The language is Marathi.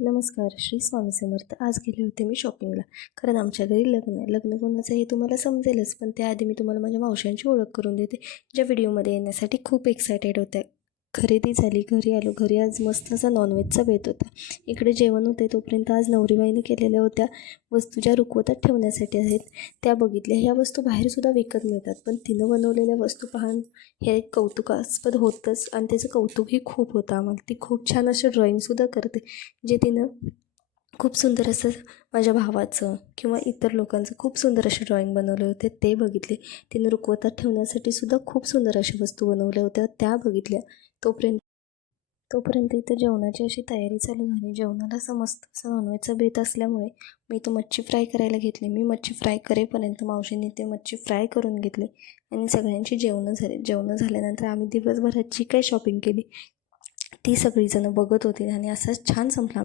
नमस्कार, श्री स्वामी समर्थ. आज गेले होते मी शॉपिंगला. कारण आमच्या घरी लग्न आहे. लग्न कोणाचं हे तुम्हाला समजेलच, पण त्याआधी मी तुम्हाला माझ्या मावशांची ओळख करून देते, ज्या व्हिडिओमध्ये येण्यासाठी खूप एक्सायटेड होत्या. खरेदी झाली, घरी आलो. घरी आज मस्त असा नॉनव्हेजचा बेत होता. इकडे जेवण होते तोपर्यंत आज नवरीबाईने केलेल्या होत्या वस्तू ज्या रुखवतात ठेवण्यासाठी आहेत त्या बघितल्या. ह्या वस्तू बाहेरसुद्धा विकत मिळतात, पण तिनं बनवलेल्या वस्तू पाहून हे एक कौतुकास्पद होतंच आणि त्याचं कौतुकही खूप होतं आम्हाला. ती खूप छान असे ड्रॉईंगसुद्धा करते, जे तिनं खूप सुंदर असं माझ्या भावाचं किंवा इतर लोकांचं खूप सुंदर असे ड्रॉईंग बनवले होते ते बघितले. तिने रुखवतात ठेवण्यासाठी सुद्धा खूप सुंदर अशा वस्तू बनवल्या होत्या त्या बघितल्या. तोपर्यंत तोपर्यंत इथं जेवणाची अशी तयारी चालू झाली. जेवणाला असं मस्त असं नॉनव्हेजचा बेत असल्यामुळे मी इथं मच्छी फ्राय करायला घेतली. मी मच्छी फ्राय करेपर्यंत मावशीने ते मच्छी फ्राय करून घेतली आणि सगळ्यांची जेवणं झाली. जेवणं झाल्यानंतर आम्ही दिवसभरात जी काही शॉपिंग केली ती सगळीजणं बघत होती आणि असाच छान संपला